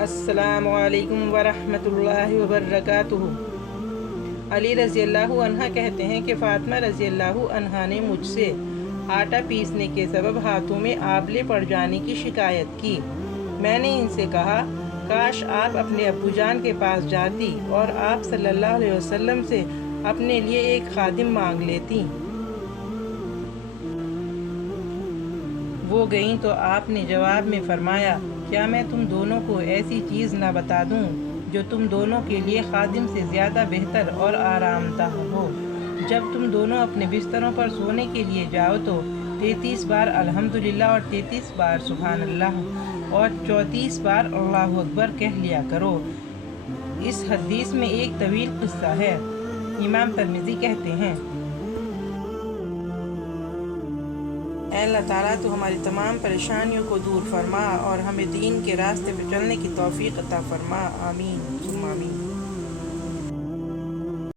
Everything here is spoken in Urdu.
السلام علیکم ورحمۃ اللہ وبرکاتہ۔ علی رضی اللہ عنہ کہتے ہیں کہ فاطمہ رضی اللہ عنہ نے مجھ سے آٹا پیسنے کے سبب ہاتھوں میں آبلے پڑ جانے کی شکایت کی۔ میں نے ان سے کہا کاش آپ اپنے ابو جان کے پاس جاتی اور آپ صلی اللہ علیہ وسلم سے اپنے لیے ایک خادم مانگ لیتی۔ وہ گئیں تو آپ نے جواب میں فرمایا کیا میں تم دونوں کو ایسی چیز نہ بتا دوں جو تم دونوں کے لیے خادم سے زیادہ بہتر اور آرام دہ ہو؟ جب تم دونوں اپنے بستروں پر سونے کے لیے جاؤ تو 33 بار الحمدللہ اور 33 بار سبحان اللہ اور 34 بار اللہ اکبر کہہ لیا کرو۔ اس حدیث میں ایک طویل قصہ ہے۔ امام ترمذی کہتے ہیں اے اللہ تعالیٰ تو ہماری تمام پریشانیوں کو دور فرما اور ہمیں دین کے راستے پہ چلنے کی توفیق عطا فرما، آمین ثم آمین۔